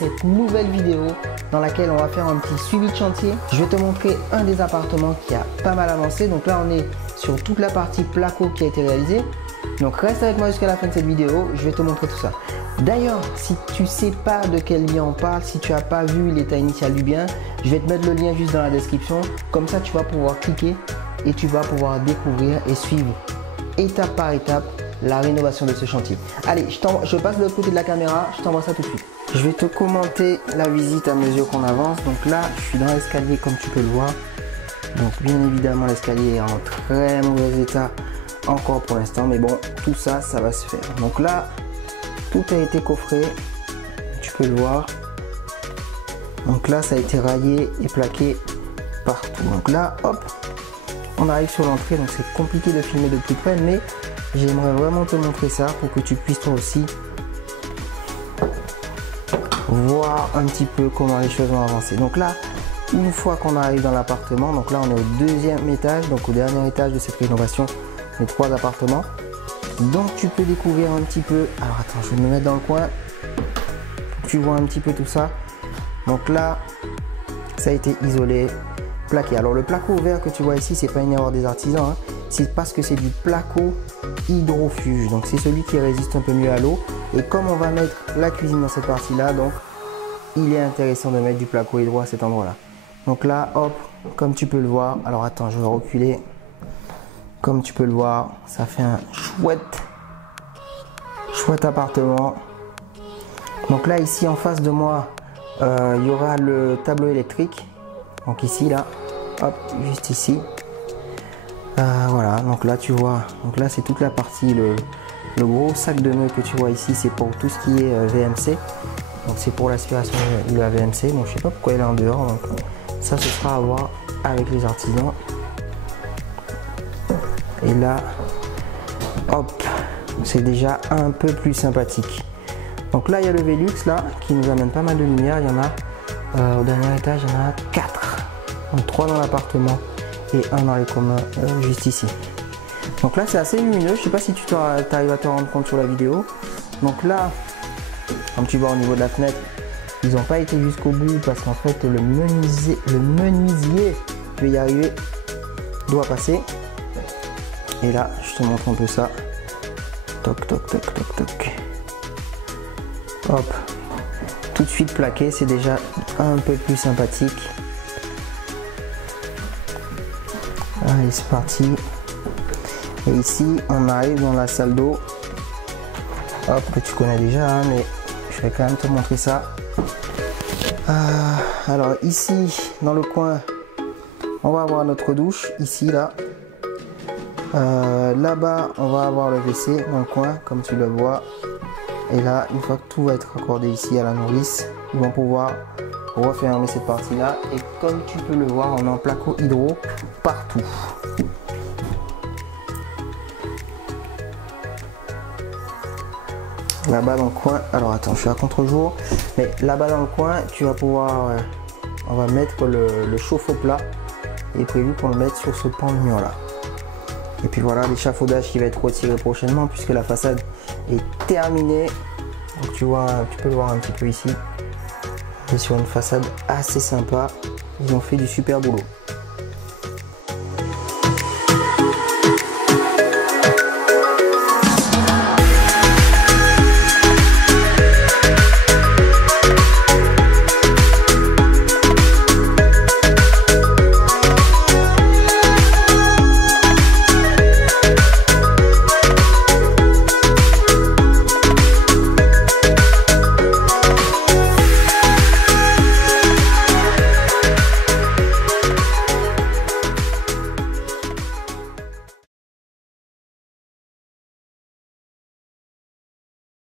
cette nouvelle vidéo dans laquelle on va faire un petit suivi de chantier. Je vais te montrer un des appartements qui a pas mal avancé. Donc là on est sur toute la partie placo qui a été réalisée. Donc reste avec moi jusqu'à la fin de cette vidéo, je vais te montrer tout ça. D'ailleurs, si tu sais pas de quel bien on parle, si tu n'as pas vu l'état initial du bien, je vais te mettre le lien juste dans la description. Comme ça tu vas pouvoir cliquer et tu vas pouvoir découvrir et suivre étape par étape la rénovation de ce chantier. Allez, je passe de l'autre côté de la caméra, je t'envoie ça tout de suite. Je vais te commenter la visite à mesure qu'on avance. Donc là, je suis dans l'escalier comme tu peux le voir. Donc bien évidemment, l'escalier est en très mauvais état encore pour l'instant. Mais bon, tout ça, ça va se faire. Donc là, tout a été coffré. Tu peux le voir. Donc là, ça a été raillé et plaqué partout. Donc là, hop, on arrive sur l'entrée. Donc c'est compliqué de filmer de plus près, mais j'aimerais vraiment te montrer ça pour que tu puisses toi aussi voir un petit peu comment les choses vont avancer. Donc là, une fois qu'on arrive dans l'appartement, donc là on est au deuxième étage, donc au dernier étage de cette rénovation, les 3 appartements. Donc tu peux découvrir un petit peu. Alors attends, je vais me mettre dans le coin. Tu vois un petit peu tout ça. Donc là, ça a été isolé, plaqué. Alors le placo vert que tu vois ici, c'est pas une erreur des artisans, hein. C'est parce que c'est du placo hydrofuge, donc c'est celui qui résiste un peu mieux à l'eau. Et comme on va mettre la cuisine dans cette partie là, donc il est intéressant de mettre du placo hydro à cet endroit là. Donc là, hop, comme tu peux le voir, alors attends, je vais reculer. Comme tu peux le voir, ça fait un chouette appartement. Donc là, ici en face de moi, il y aura le tableau électrique. Donc ici là, hop, juste ici. Voilà, donc là tu vois, donc là c'est toute la partie, le gros sac de nœuds que tu vois ici, c'est pour tout ce qui est VMC. Donc c'est pour l'aspiration de la VMC. Donc je sais pas pourquoi il est en dehors. Donc ça, ce sera à voir avec les artisans. Et là, hop, c'est déjà un peu plus sympathique. Donc là il y a le Velux là qui nous amène pas mal de lumière. Il y en a au dernier étage, il y en a 4. Donc 3 dans l'appartement et un dans les communs juste ici. Donc là c'est assez lumineux, je sais pas si tu arrives à te rendre compte sur la vidéo. Donc là, comme tu vois au niveau de la fenêtre, ils n'ont pas été jusqu'au bout parce qu'en fait le menuisier, je vais y arriver, doit passer. Et là je te montre un peu ça. Toc toc toc toc toc. Hop, tout de suite plaqué, c'est déjà un peu plus sympathique. Allez, c'est parti. Et ici, on arrive dans la salle d'eau. Hop, que tu connais déjà, hein, mais je vais quand même te montrer ça. Alors ici, dans le coin, on va avoir notre douche. Ici, là. Là-bas, on va avoir le WC dans le coin, comme tu le vois. Et là, une fois que tout va être raccordé ici à la nourrice, ils vont pouvoir refermer cette partie là. Et comme tu peux le voir, on a un placo hydro partout. Là-bas dans le coin, alors attends, je suis à contre-jour, mais là-bas dans le coin, tu vas pouvoir, on va mettre le chauffe-eau plat. Il est prévu qu'on le mette sur ce pan de mur là. Et puis voilà, l'échafaudage qui va être retiré prochainement puisque la façade est terminée. Donc tu vois, tu peux le voir un petit peu ici. Et sur une façade assez sympa, ils ont fait du super boulot.